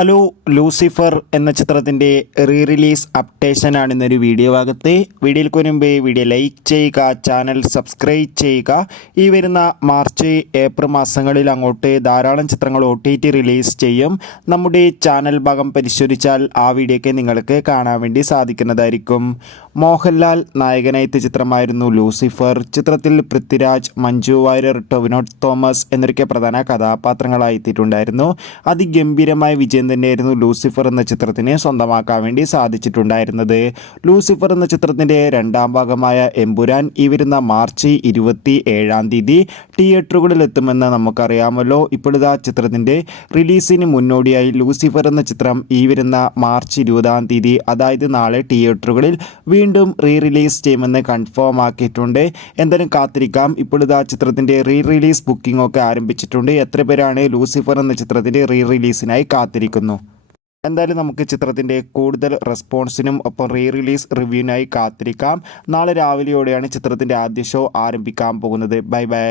Hello, Lucifer എന്ന ചിത്രത്തിൻ്റെ re release അപ്ഡേഷനാണ് ഇന്നൊരു വീഡിയോ ഭാഗത്ത്. വീഡിയോയിൽ മുൻപ് വീഡിയോ ലൈക്ക് ചെയ്യുക, ചാനൽ സബ്സ്ക്രൈബ് ചെയ്യുക. ഈ വരുന്ന മാർച്ച് ഏപ്രിൽ മാസങ്ങളിൽ അങ്ങോട്ട് ധാരാളം ചിത്രങ്ങൾ OTT റിലീസ് ചെയ്യും. നമ്മുടെ ചാനൽ ഭാഗം പരിശോധിച്ചാൽ ആ വീഡിയോയ്ക്ക് നിങ്ങൾക്ക് കാണാൻ വേണ്ടി സാധിക്കുന്നതായിരിക്കും. മോഹൻലാൽ നായകനായ ചിത്രമായിരുന്നു ലൂസിഫർ. ചിത്രത്തിൽ പൃഥ്വിരാജ്, മഞ്ജു വാര്യർ, ടൊവിനോ തോമസ് എന്നൊക്കെ പ്രധാന കഥാപാത്രങ്ങളായി എത്തിയിട്ടുണ്ടായിരുന്നു. അതിഗംഭീരമായ വിജയം തന്നെയായിരുന്നു ലൂസിഫർ എന്ന ചിത്രത്തിന് സ്വന്തമാക്കാൻ വേണ്ടി സാധിച്ചിട്ടുണ്ടായിരുന്നത്. ലൂസിഫർ എന്ന ചിത്രത്തിൻ്റെ രണ്ടാം ഭാഗമായ എമ്പുരാൻ ഈ വരുന്ന മാർച്ച് 27 തിയേറ്ററുകളിൽ എത്തുമെന്ന് നമുക്കറിയാമല്ലോ. ഇപ്പോഴത്തെ ചിത്രത്തിൻ്റെ റിലീസിന് മുന്നോടിയായി ലൂസിഫർ എന്ന ചിത്രം ഈ വരുന്ന മാർച്ച് 20 അതായത് നാളെ തിയേറ്ററുകളിൽ വീണ്ടും റീ റിലീസ് ചെയ്യുമെന്ന് കൺഫേം ആക്കിയിട്ടുണ്ട്. എന്തായാലും കാത്തിരിക്കാം. ഇപ്പോഴത്തെ ചിത്രത്തിൻ്റെ റീ റിലീസ് ബുക്കിംഗ് ഒക്കെ ആരംഭിച്ചിട്ടുണ്ട്. എത്ര പേരാണ് ലൂസിഫർ എന്ന ചിത്രത്തിൻ്റെ റീ റിലീസിനായി കാത്തിരിക്കുന്നു? എന്തായാലും നമുക്ക് ചിത്രത്തിൻ്റെ കൂടുതൽ റെസ്പോൺസിനും ഒപ്പം റീ റിലീസ് റിവ്യൂവിനായി കാത്തിരിക്കാം. നാളെ രാവിലെയോടെയാണ് ചിത്രത്തിൻ്റെ ആദ്യ ഷോ ആരംഭിക്കാൻ പോകുന്നത്. Bye bye.